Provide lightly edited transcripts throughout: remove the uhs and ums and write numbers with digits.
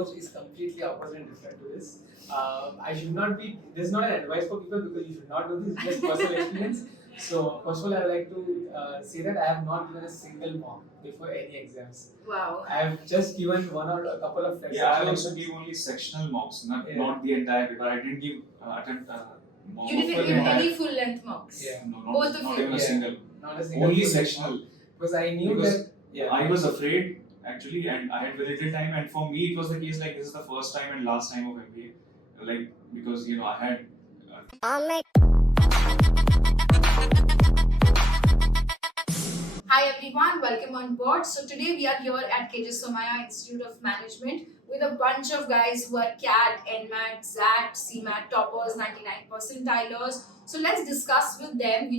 approach is completely opposite and different to this. I should not be. This is not an advice for people because you should not do this. It's just personal experience. So first of all, I would like to say that I have not given a single mock before any exams. Wow. I have just given one or a couple of. Yeah, I also give only sectional mocks, not the entire paper. I didn't give attempt. You didn't give any full length mocks. Yeah. No, Both of not you. even a single. Not a single. Only sectional. Because I knew Because that. Yeah. I was afraid actually, and I had very little time. And for me, it was the case like this is the first time and last time of MBA, like because I had. Hi everyone, welcome on board. So today we are here at Somaiya Institute of Management with a bunch of guys who are CAT, NMAT, XAT, CMAT toppers, 99 percentilers. So let's discuss with them,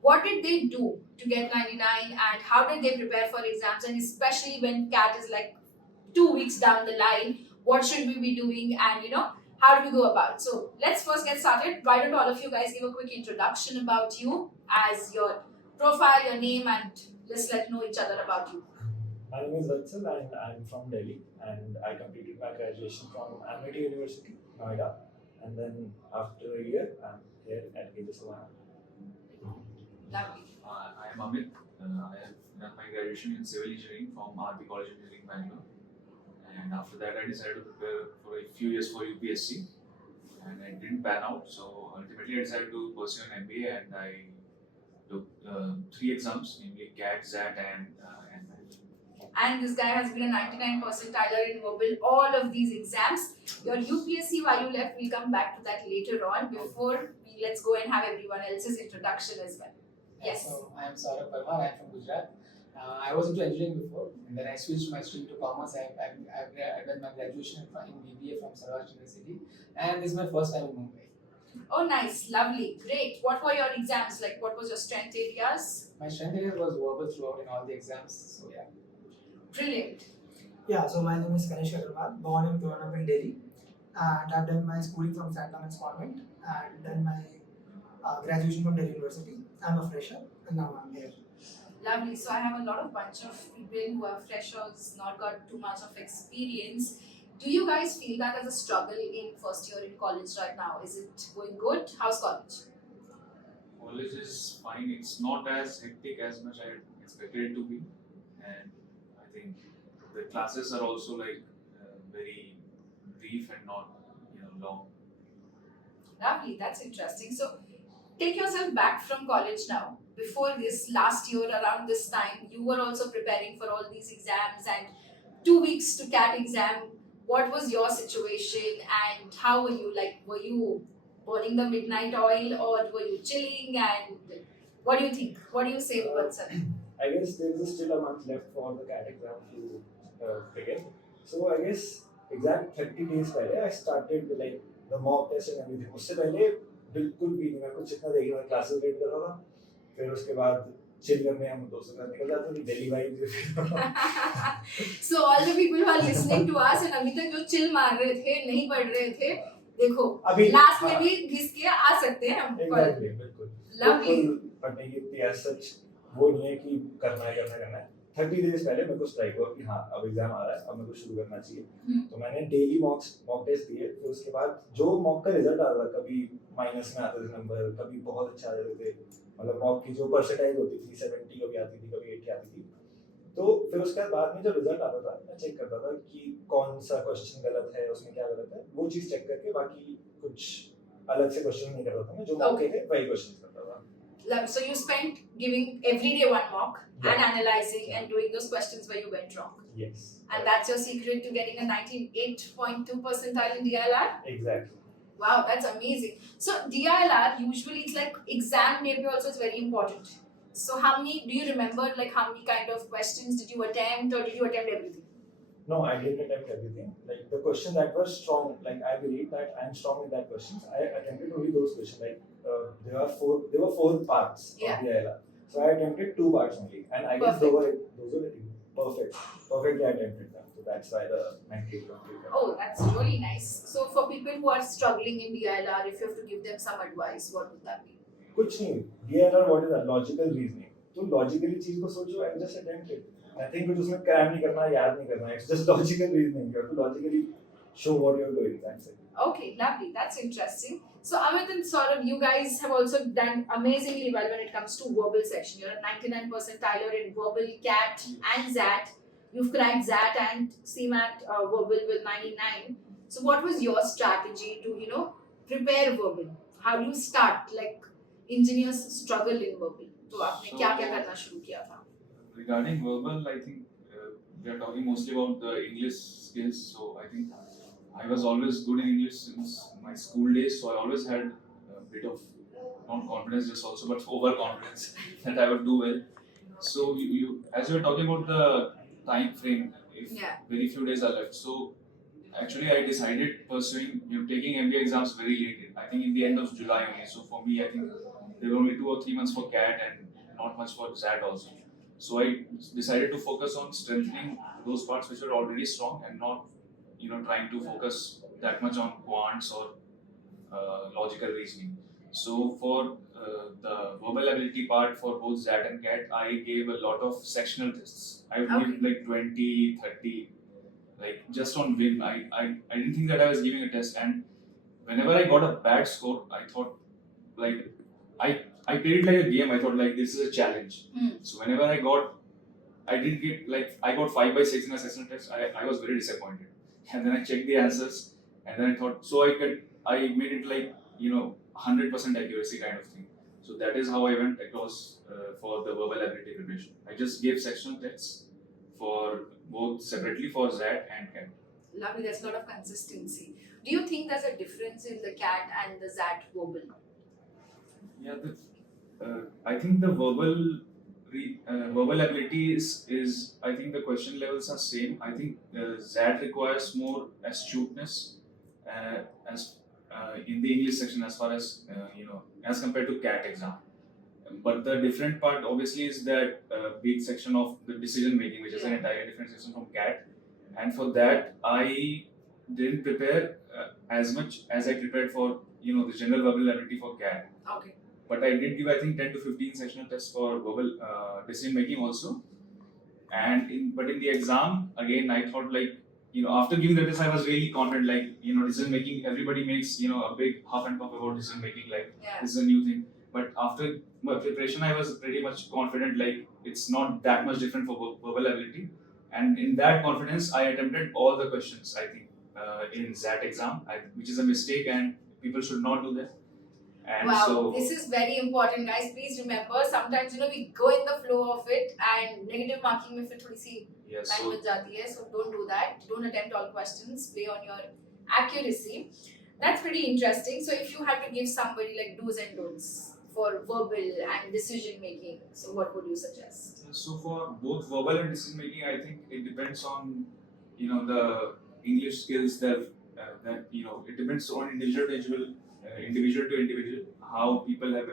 what did they do to get 99 and how did they prepare for exams, and especially when CAT is like 2 weeks down the line, what should we be doing and how do we go about? So let's first get started. Why don't all of you guys give a quick introduction about you as your profile, your name, and let's know each other about you. My name is Vatsal and I'm from Delhi, and I completed my graduation from MBA University, Noida, and then after a year I'm here at Somaiya. Lovely. I am Amit. I have done my graduation in civil engineering from RB College Engineering, Bangalore. And after that, I decided to prepare for a few years for UPSC, and it didn't pan out. So ultimately, I decided to pursue an MBA, and I took 3 exams, namely CAT, XAT, and NMAT. And this guy has been a 99 percentiler in verbal all of these exams. Your UPSC, why you left, we'll come back to that later on. Before let's go and have everyone else's introduction as well. Yes. So I am Saurav. I am from Gujarat. I was into engineering before, and then I switched my stream to commerce. I've done my graduation in BBA from Saurav University, and this is my first time in Mumbai. Oh, nice, lovely, great. What were your exams like? What was your strength areas? My strength area was verbal throughout in all the exams. So yeah. Brilliant. Yeah, so my name is Kanishk, born and grown up in Delhi, and I've done my schooling from St. Thomas Convent and done my graduation from Delhi University. I'm a fresher, and now I'm here. Lovely. So I have a bunch of people who are freshers, not got too much of experience. Do you guys feel that as a struggle in first year in college right now? Is it going good? How's college? College is fine. It's not as hectic as much I expected it to be, and I think the classes are also very brief and not long. Lovely. That's interesting. So take yourself back from college now. Before this, last year around this time, you were also preparing for all these exams and 2 weeks to CAT exam. What was your situation and how were you? Were you burning the midnight oil or were you chilling? And what do you think? What do you say, Vatsal? I guess there is still a month left for the CAT exam to begin. So I guess exact 30 days पहले I started the mock test and everything. उससे पहले बिल्कुल भी नहीं, मैं कुछ इतना देखी, मैं क्लासेस रेड कर रहा था, फिर उसके बाद chill करने हम दोस्तों के साथ निकल जाते थे, Delhi vibe. So all the people who are listening to us and अभी तक जो chill मार रहे थे, नहीं पढ़ रहे थे, देखो लास्ट में भी घिस के आ सकते हैं हम. Exactly, बिल्कुल. Lovely. पढ़ने की इतनी as such वो नहीं है कि करना है. 30 days पहले मेरे को स्ट्राइक हुआ कि हाँ अब एग्जाम आ रहा है, अब मेरे को शुरू करना चाहिए. तो मैंने डेली मॉक टेस्ट दिए. फिर उसके बाद जो मॉक का रिजल्ट आता था, कभी माइनस में आते थे नंबर, कभी बहुत अच्छा आ जाते थे. मतलब मॉक की जो परसेंटाइज होती थी 70 कभी आती थी, कभी 80 आती थी. तो फिर उसके बाद में जब रिजल्ट आता था, मैं चेक करता था कि कौन सा क्वेश्चन गलत है, उसमें क्या गलत है, वो चीज चेक करके बाकी कुछ अलग से क्वेश्चन नहीं करता था. मैं जो मॉक थे वही क्वेश्चन करता था. So you spent giving every day one mock and analyzing and doing those questions where you went wrong. Yes. And that's your secret to getting a 98.2 percentile in DILR? Exactly. Wow, that's amazing. So DILR usually it's like exam day also is very important. So do you remember how many kind of questions did you attempt, or did you attempt everything? No, I didn't attempt everything. The question that was strong, I believe that I am strong in that questions. I attempted only those questions. There were 4 parts of the ILR. So I attempted 2 parts only, and I guess those were perfectly attempted them. So that's why the 98. Oh, that's really nice. So for people who are struggling in DILR, if you have to give them some advice, what would that be? कुछ नहीं. DILR, what is that? Logical reasoning. तो logically चीज को सोचो and just attempt it. nothing कुछ उसमें cram नहीं करना, याद नहीं करना. It's just logical reasoning. You have to logically show what you're doing. That's it. Okay, lovely. That's interesting. So Amit and Saurav, you guys have also done amazingly well when it comes to verbal section. You're a 99 percentile in verbal, CAT and XAT. You've cracked XAT and CMAT verbal with 99. So what was your strategy to, prepare verbal? How do you start? Like engineers struggle in verbal. तो आपने क्या-क्या करना शुरू किया था? Regarding verbal, I think we are talking mostly about the English skills. So I think I was always good in English since my school days. So I always had a bit of not confidence, just also, but overconfidence that I would do well. So as you were talking about the time frame, if very few days are left. So actually, I decided pursuing, taking MBA exams very late. I think in the end of July only. So for me, I think there were only 2 or 3 months for CAT and not much for XAT also. So I decided to focus on strengthening those parts which were already strong and not, trying to focus that much on quants or logical reasoning. So for the verbal ability part for both XAT and CAT, I gave a lot of sectional tests. I would give like 20, 30. Like just on whim. I didn't think that I was giving a test, and whenever I got a bad score, I thought like I played it like a game. I thought like this is a challenge. So whenever I did get like I got 5 by 6 in a sectional test. I was very disappointed, and then I checked the answers, and then I thought so I made it like 100% accuracy kind of thing. So that is how I went across for the verbal ability preparation. I just gave sectional tests for both separately for XAT and CAT. Lovely, that's a lot of consistency. Do you think there's a difference in the CAT and the XAT verbal? Yeah, I think the verbal ability is I think the question levels are same. I think XAT requires more astuteness as in the English section as far as as compared to CAT exam. But the different part obviously is that big section of the decision making, which is an entirely different section from CAT. And for that, I didn't prepare as much as I prepared for the general verbal ability for CAT. Okay. But I did give I think 10 to 15 sectional tests for verbal decision making also. And but in the exam again, I thought like after giving the test, I was really confident like decision making. Everybody makes a big huff and puff about decision making like this is a new thing. But after my preparation, I was pretty much confident like it's not that much different for verbal ability. And in that confidence, I attempted all the questions, I think, in XAT exam, which is a mistake and people should not do that. And wow, so, this is very important, guys. Please remember, sometimes we go in the flow of it and negative marking में फिर थोड़ी सी time बच जाती है. So don't do that. Don't attempt all questions. Play on your accuracy. That's pretty interesting. So if you had to give somebody like do's and don'ts for verbal and decision making, so what would you suggest? So for both verbal and decision making, I think it depends on the English skills that it depends on individual to individual, how people have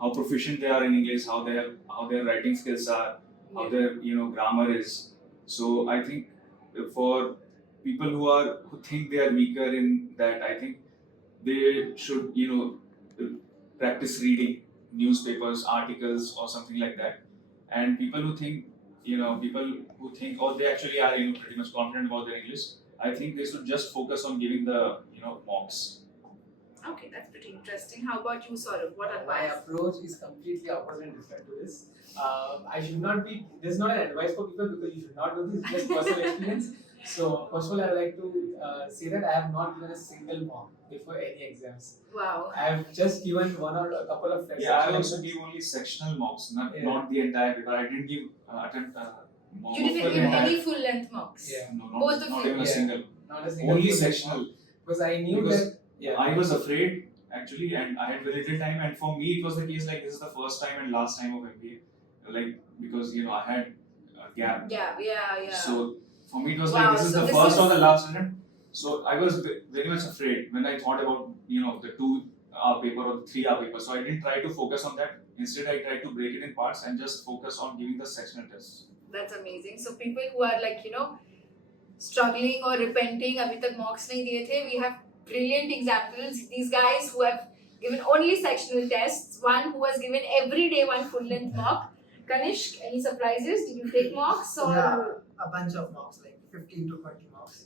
how proficient they are in English, how their writing skills are, how their grammar is. So I think for people who think they are weaker in that, I think they should practice reading newspapers, articles, or something like that. And people who think oh they actually are pretty much confident about their English, I think they should just focus on giving the mocks. Okay, that's pretty interesting. How about you, Saurav? What My advice? approach is completely opposite and different to this. I should not be. This is not an advice for people because you should not do this. Just personal experience. So first of all, I would like to say that I have not given a single mock before any exams. Wow. I have just given one or a couple of. Yeah, I also give only sectional mocks, not the entire paper. I didn't give attempt mock. You didn't give any full length mocks. Yeah. No, Both of not you. even a single. Not a single. Only full sectional. mock. Because I knew that. Yeah. I was afraid actually, and I had very little time. And for me, it was the case like this is the first time and last time of MBA, like because I had a gap. Yeah. So for me, it was Wow, like this is so the this first is- or the last attempt. So I was very much afraid when I thought about the 2-hour paper or the 3-hour paper. So I didn't try to focus on that. Instead, I tried to break it in parts and just focus on giving the sectional tests. That's amazing. So people who are like struggling or repenting, अभी तक mocks नहीं दिए थे, we have brilliant examples. These guys who have given only sectional tests, one who has given every day one full length mock. Kanishk, any surprises? Did you take mocks or? Yeah, a bunch of mocks, like 15 to 20 mocks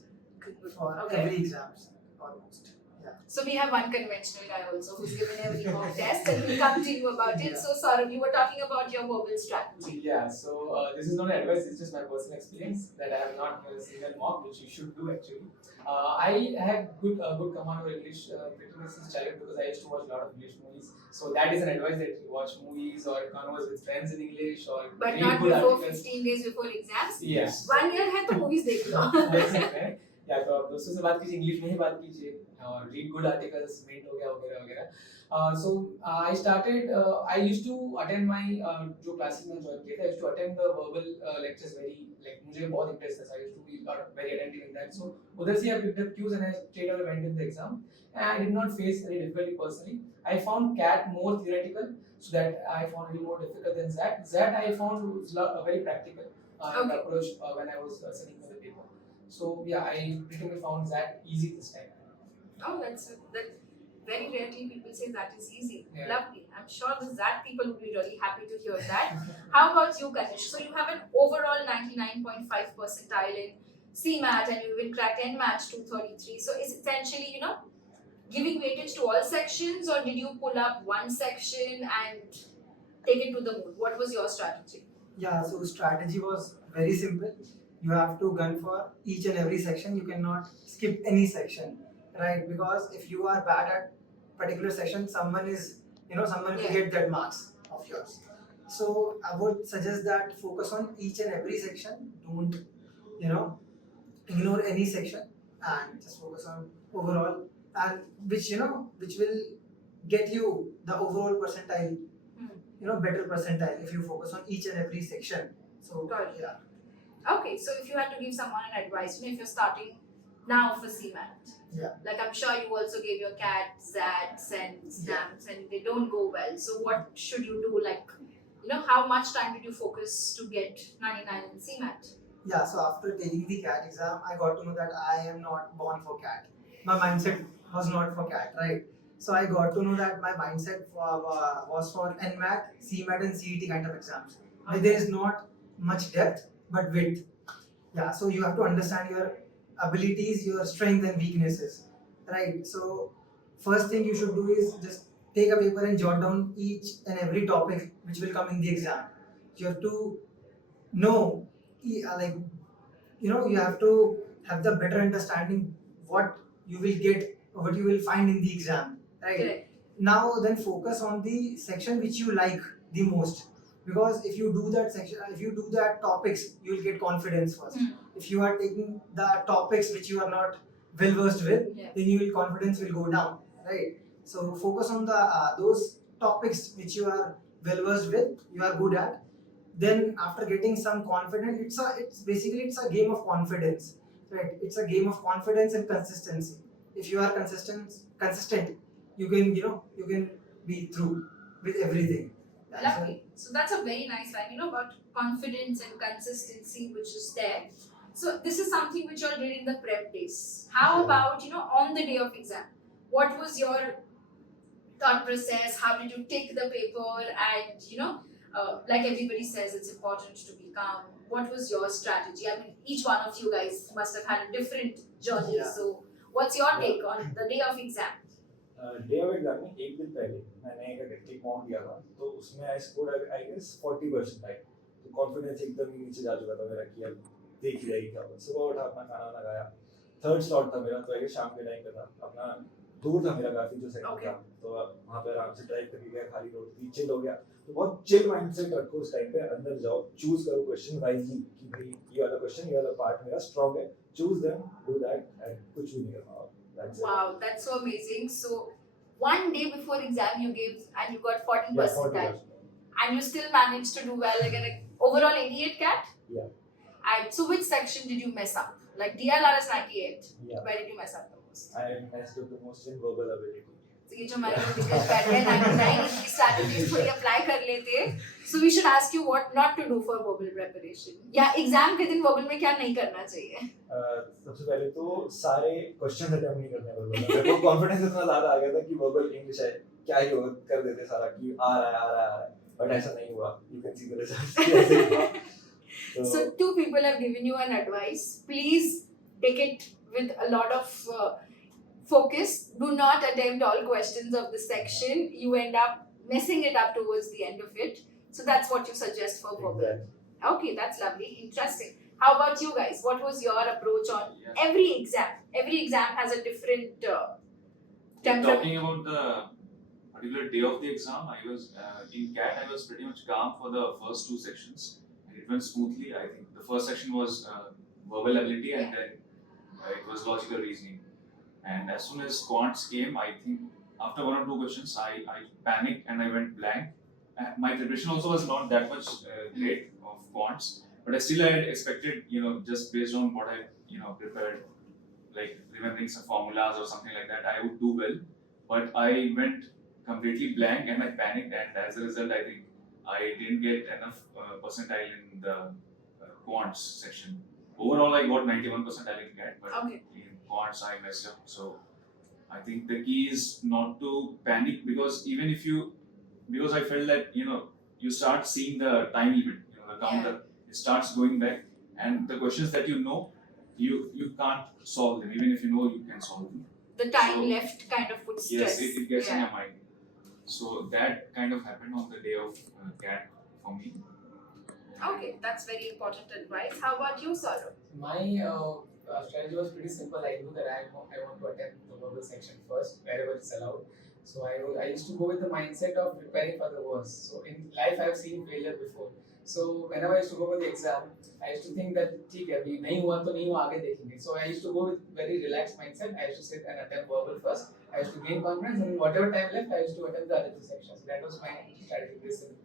for Okay. every exams almost. Yeah. So we have one conventional guy also who's given every mock test and we'll come to you about it. Yeah. So Saurav, you were talking about your verbal strategy. Yeah, so this is not advice, it's just my personal experience that I have not given a single mock, which you should do actually. I had good command of English pretty much since childhood because I used to watch a lot of English movies. So that is an advice that you watch movies or converse with friends in English or But read not good before articles. 15 days before exams. Yes. 1 year है तो movies देख लो. देख सकते हैं या तो आप दोस्तों से बात कीजिए इंग्लिश में ही बात कीजिए और रीड गुड आर्टिकल्स मिंट हो गया वगैरह वगैरह so I started I used to attend my जो क्लासेस में ज्वाइन किया था I used to attend the verbal lectures very like मुझे बहुत इंटरेस्ट था I used to be very attentive in that so उधर से I picked up cues and I straight away went in the exam and I did not face any difficulty personally. I found CAT more theoretical, so that I found it more difficult than XAT. XAT I found was very practical Okay. approach when I was studying for the paper. So yeah, I pretty much found that easy this time. Oh, that's very rarely people say that is easy. Yeah. Lovely. I'm sure the that people will be really happy to hear that. How about you, Kanishk? So you have an overall 99.5 percentile in CMAT and you even cracked NMAT 233. So it's essentially, giving weightage to all sections, or did you pull up one section and take it to the moon? What was your strategy? Yeah, so strategy was very simple. You have to gun for each and every section. You cannot skip any section, right? Because if you are bad at particular section, someone will get that marks of yours. So I would suggest that focus on each and every section. Don't, ignore any section and just focus on overall, and which will get you the overall percentile. Better percentile if you focus on each and every section. So Got it. yeah. Okay, so if you had to give someone an advice, if you're starting now for CMAT, Yeah. like I'm sure you also gave your CAT, XAT, SENS, NAMS, and they don't go well. So what should you do? Like, how much time did you focus to get 99 in CMAT? Yeah, so after taking the CAT exam, I got to know that I am not born for CAT. My mindset was not for CAT, right? So I got to know that my mindset was for NMAT, CMAT and CET kind of exams. Where there is not much depth, but width. Yeah, so you have to understand your abilities, your strengths and weaknesses, right? So first thing you should do is just take a paper and jot down each and every topic which will come in the exam. You have to know, you have to have the better understanding what you will get, what you will find in the exam, right? Correct. Now then focus on the section which you like the most, because if you do that topics, you will get confidence first. If you are taking the topics which you are not well versed with, then confidence will go down, right? So focus on the those topics which you are well versed with, you are good at. Then after getting some confidence, it's a game of confidence, right? It's a game of confidence and consistency. If you are consistent, you can be through with everything. Lovely. So that's a very nice line, about confidence and consistency, which is there. So this is something which you all did in the prep days. How about, on the day of exam? What was your thought process? How did you take the paper? And, like everybody says, it's important to be calm. What was your strategy? I mean, each one of you guys must have had a different journey. Yeah. So what's your take on the day of exam? Day of exam में एक दिन पहले मैंने एक technique mock दिया था, तो उसमें आई स्कोर्ड आई गेस 40% आई, तो कॉन्फिडेंस एकदम ही नीचे जा चुका था मेरा कि अब देख ही जाएगी क्या होगा। सुबह उठा, अपना खाना लगाया, थर्ड स्लॉट था मेरा, तो आई गेस शाम के टाइम पे था, अपना दूर था मेरा काफी जो सेकंड था, तो वहाँ पे आराम से ड्राइव करके गया, खाली रोड थी, चिल हो गया। तो बहुत चिल माइंडसेट रखो उस टाइम पे, अंदर जाओ, चूज करो क्वेश्चन वाइजली कि भाई ये वाला क्वेश्चन, ये वाला पार्ट मेरा स्ट्रांग है, choose them, do that, and कुछ भी नहीं करना। Wow, that's so amazing. So one day before exam you gave and you got 40%, and you still managed to do well, like an overall 88 CAT? Yeah. And so which section did you mess up? Like DLR is 98. Yeah. Where did you mess up the most? I messed up the most in verbal ability. So ये जो हमारे दिक्कत बैठे हैं 99 इसकी strategies थोड़ी apply कर लेते हैं. So we should ask you what not to do for verbal preparation. या exam के दिन verbal में क्या नहीं करना चाहिए? सबसे पहले तो सारे क्वेश्चन अटेम्प्ट नहीं करने वर्बल में। मेरे को कॉन्फिडेंस इतना ज़्यादा आ गया था कि वर्बल इंग्लिश है क्या ही कर देते सारा कि आ रहा है। But ऐसा नहीं हुआ. You can see the results. ऐसे ही हुआ. So 2 people have given you an advice. Please take it with a lot of focus. Do not attempt all questions of the section. You end up messing it up towards the end of it. So that's what you suggest for verbal. Exactly. Okay, that's lovely. Interesting. How about you guys? What was your approach on every exam? Every exam has a different temperament. Talking about the particular day of the exam, I was in CAT. I was pretty much calm for the first 2 sections, and it went smoothly. I think the first section was verbal ability, and then it was logical reasoning. And as soon as quants came, I think after 1 or 2 questions, I panicked and I went blank. My preparation also was not that much great of quants, but I had expected, just based on what I prepared, like remembering some formulas or something like that, I would do well. But I went completely blank and I panicked, and as a result, I think I didn't get enough percentile in the quants section. Overall, I got 91 percentile in CAT, but in quants I messed up. So I think the key is not to panic, because I felt that you start seeing the time limit, the counter, it starts going back, and the questions that you can't solve them. Even if you know you can solve them, the time left kind of puts stress. Yes, it gets in your mind. So that kind of happened on the day of CAT for me. Okay, that's very important advice. How about you, Saurav? My strategy was pretty simple. I knew that I want to attempt the verbal section first, wherever it's allowed. So I used to go with the mindset of preparing for the worst. So in life, I've seen failure before. So whenever I used to go for the exam, I used to think that ठीक है अभी नहीं हुआ तो नहीं हुआ आगे देखेंगे. So I used to go with very relaxed mindset. I used to sit and attempt verbal first. I used to gain confidence, and whatever time left, I used to attempt the other 2 sections. That was my strategy, basically.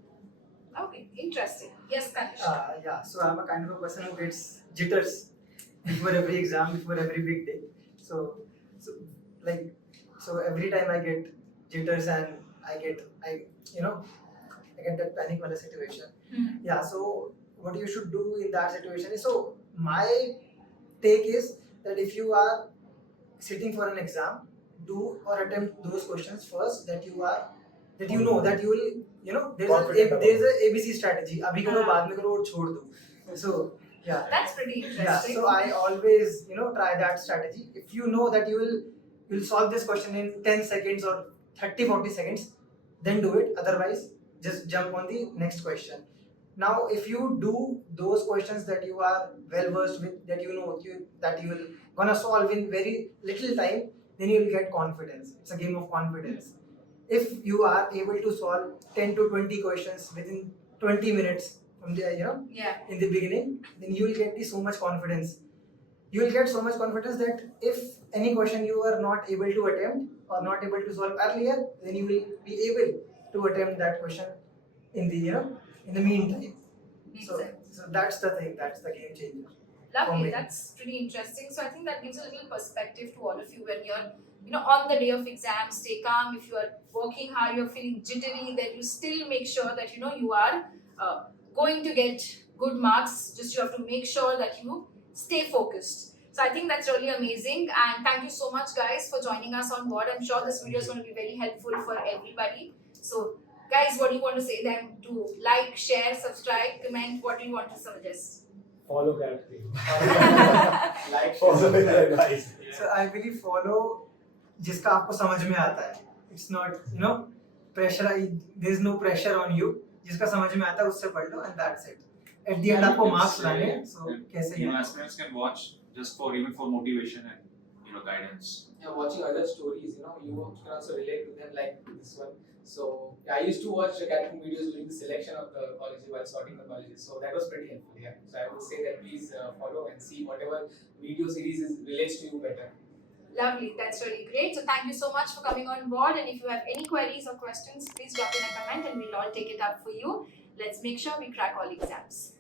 Okay, interesting. Yes, Kanishk. Yeah, so I'm a kind of a person who gets jitters before every exam, before every big day. So every time I get jitters and I get that panic wala situation. Yeah, so what you should do in that situation is, so my take is that if you are sitting for an exam, do or attempt those questions first that you know that you will, there's a ABC strategy. Abhi karo, baad mein karo, chhod do. So yeah, that's pretty interesting. Yeah, so I always try that strategy. If you know that you will solve this question in 10 seconds or 30-40 seconds, then do it. Otherwise, just jump on the next question. Now, if you do those questions that you are well versed with, that that you will gonna solve in very little time, then you will get confidence. It's a game of confidence. If you are able to solve 10 to 20 questions within 20 minutes from the in the beginning, then you will get so much confidence. You will get so much confidence that if any question you are not able to attempt or not able to solve earlier, then you will be able to attempt that question in the meantime. So that's the thing. That's the game changer. Lovely. That's pretty interesting. So I think that gives a little perspective to all of you when you're on the day of exam. Stay calm. If you are working hard, you're feeling jittery, then you still make sure that you are going to get good marks. Just you have to make sure that you stay focused. So I think that's really amazing, and thank you so much guys for joining us on board. I'm sure this video is going to be very helpful for everybody. So guys, what do you want to say them to? Like, share, subscribe, comment? What do you want to suggest? Follow CATKing. Like, follow the advice. So I believe follow जिसका आपको समझ में आता है. It's not pressure. There's no pressure on you. जिसका समझ में आता है उससे पढ़ लो, and that's it. At the end आपको marks लाने हैं. So कैसे aspirants can watch just for motivation and guidance. Yeah, watching other stories, you can also relate to them, like this one. So I used to watch CATKing videos during the selection of the colleges while sorting the colleges. So that was pretty helpful. Yeah. So I would say that please follow and see whatever video series relates to you better. Lovely, that's really great. So thank you so much for coming on board. And if you have any queries or questions, please drop in a comment and we'll all take it up for you. Let's make sure we crack all exams.